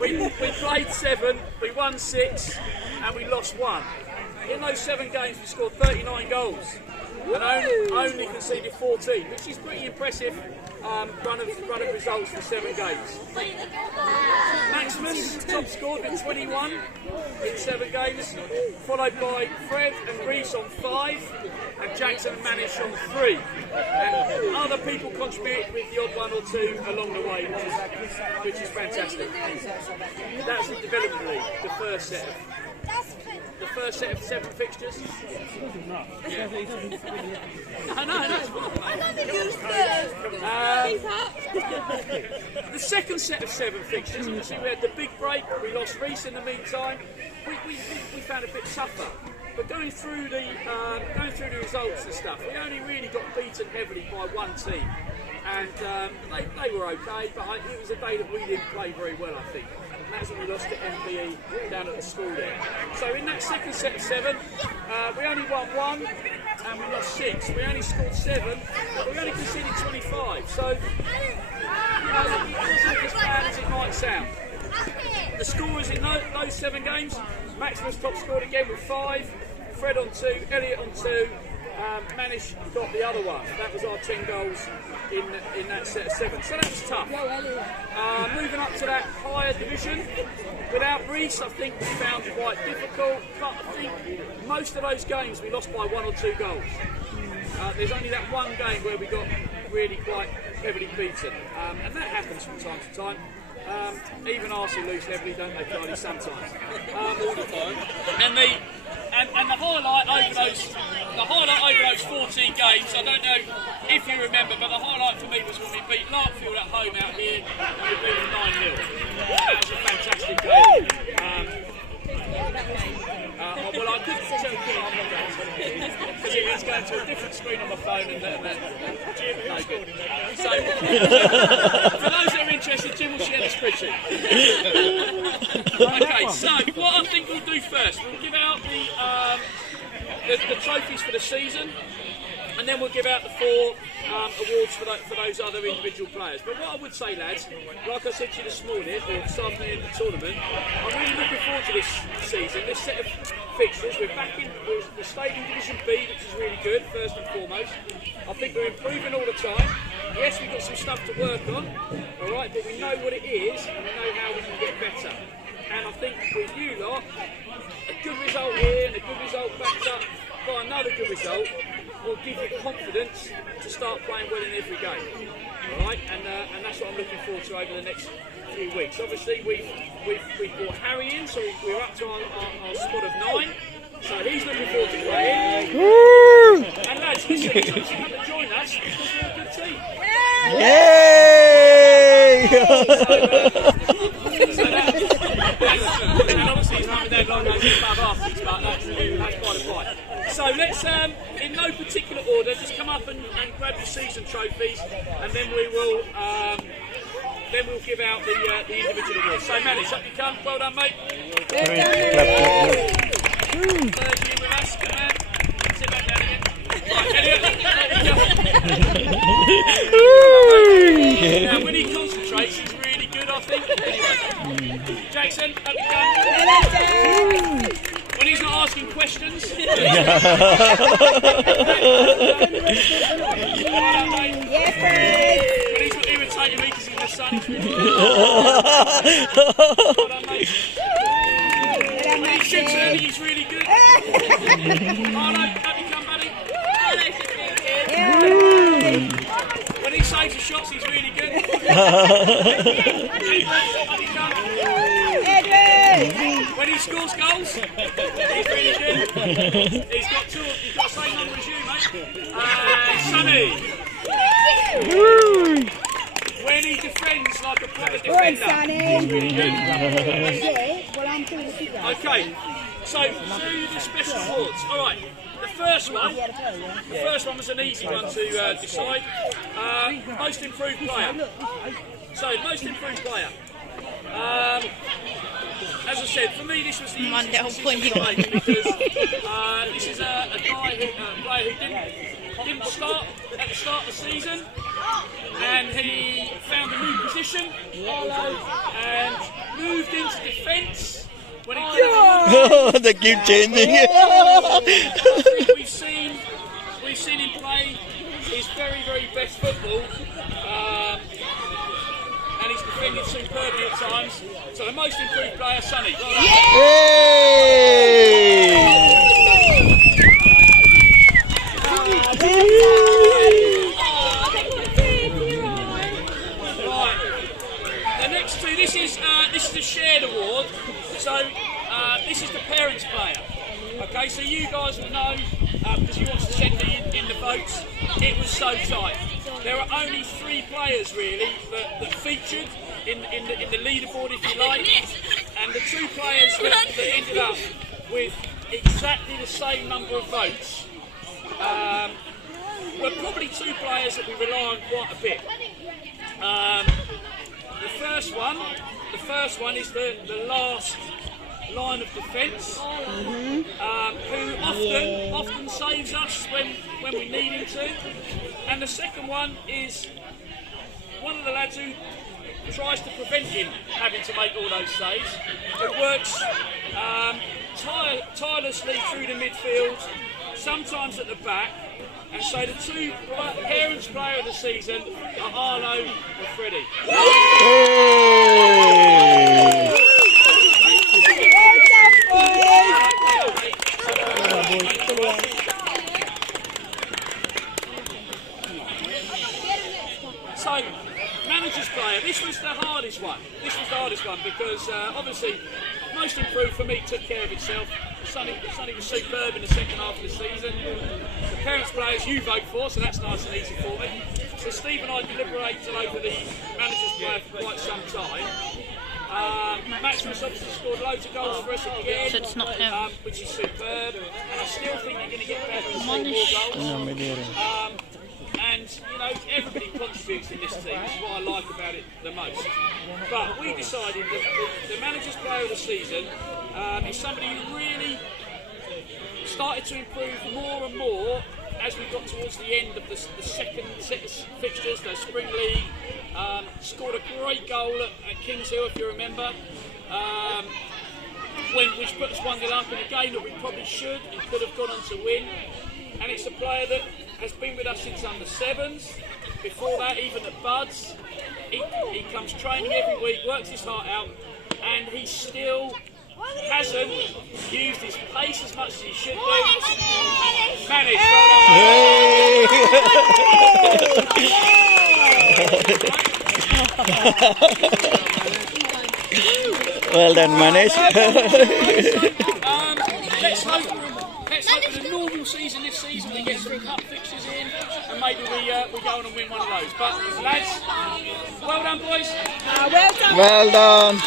we played 7, we won 6, and we lost 1. In those 7 games, we scored 39 goals and only conceded 14, which is pretty impressive run of results for 7 games. Maximus top scored with 21 in 7 games, followed by Fred and Reese on 5, and Jackson and Manish on 3. And other people contributed with the odd 1 or 2 along the way, which is fantastic. That's the development league, the first set of 7 fixtures. Yeah. No, it's fine. The second set of 7 fixtures, obviously we had the big break, we lost Reese in the meantime. We found it a bit tougher. But going through the results and stuff, we only really got beaten heavily by 1 team. And they were okay, but it was a day that we didn't play very well, I think. And that's when we lost to MBE down at the school there. So in that second set of 7, we only won 1 and we lost 6. We only scored 7, but we only conceded 25. So, it wasn't as bad as it might sound. The scorers in those 7 games, Maximus top scored again with 5, Fred on 2, Elliot on 2, Manish got the other one. That was our 10 goals in that set of 7. So that was tough. Moving up to that higher division, without Reese, I think we found it quite difficult. But I think most of those games we lost by 1 or 2 goals. There's only that one game where we got really quite heavily beaten, and that happens from time to time. Even Arsenal lose heavily, don't they, Carly? Sometimes. All the time. And the highlight over those 14 games, I don't know if you remember, but the highlight for me was when we beat Larkfield at home out here and we beat them 9-0. That was a fantastic game. Well, I couldn't tell you because it was going to a different screen on my phone and no good. So, for those that are interested, Jim will share the spreadsheet. Okay, so what I think we'll do first, we'll give out the trophies for the season, and then we'll give out the 4 awards for those other individual players. But what I would say, lads, like I said to you this morning, or this afternoon in the tournament, I'm really looking forward to this season, this set of fixtures. We're stayed in Division B, which is really good, first and foremost. I think we're improving all the time. Yes, we've got some stuff to work on, alright, but we know what it is, and we know how we can get better. And I think with you lot, a good result here and a good result backed up by another good result will give you confidence to start playing well in every game. Alright, and that's what I'm looking forward to over the next few weeks. Obviously we've brought Harry in, so we're up to our squad of 9. So he's looking forward to playing. Woo! And lads, listen, you come to join us because we're a good team. Yay! And obviously his mum and dad like those above afterwards, but that's quite a fight. So let's, in no particular order, just come up and grab your season trophies, and then we'll give out the individual awards. So Manish, up you come. Well done, mate. Third year with us, good man. Sit back down again. Right, Elliot, now when he concentrates, he's really good, I think. Anyway, Jackson, up you come. When he's not asking questions. Yes, Fred. When he's not irritating me because he's my son. Well done, mate. When he shoots early, he's really good. Arlo, up you come, buddy. When he saves the shots, he's really good. When he scores goals, he's really good. He's got the same number as you, mate. Sonny. When he defends like a proper defender, he's really good. Okay, so through the special awards. All right, the first one was an easy one to decide. Most improved player. So most improved player. As I said, for me this was the easiest decision to make because this is a player who didn't start at the start of the season. and he found a new position and moved into defence. When he they keep changing. we've seen him play his very, very best football, and he's defended superbly at times. So the most improved player, Sonny. Well done. Right. The next two. This is a shared award. So this is the parents' player. Okay, so you guys will know, because you watched the centre in the votes, it was so tight. There are only 3 players really that featured in the leaderboard, if you like, and the 2 players that ended up with exactly the same number of votes were probably 2 players that we rely on quite a bit. The first one is the last line of defence, who often saves us when we need him to. And the second one is one of the lads who tries to prevent him having to make all those saves. It works tirelessly through the midfield, sometimes at the back. And so the 2 parents' player of the season are Arlo and Freddie. So, manager's player, this was the hardest one. Because obviously, most improved for me took care of itself. Sonny was superb in the second half of the season. The parents' players you vote for, so that's nice and easy for me. So Steve and I deliberated over the manager's player for quite some time. Maximus obviously scored loads of goals for us again, So it's not him. which is superb. And I still think you're going to get better and score more goals. And, you know, everybody contributes in this team, which is what I like about it the most. But we decided that the manager's player of the season is somebody who really started to improve more and more as we got towards the end of the second set of fixtures, the Spring League. Scored a great goal at Kings Hill, if you remember, which put us 1-0 up in a game that we probably should and could have gone on to win. And it's a player that has been with us since under 7s. Before that, even at Buds, he comes training every week, works his heart out, and he still hasn't used his pace as much as he should do. Managed. Well done, Manish. Let's hope in a normal season this season we get some cup fixtures in, and maybe we go on and win one of those. But lads, well done, boys. Well done. Well done.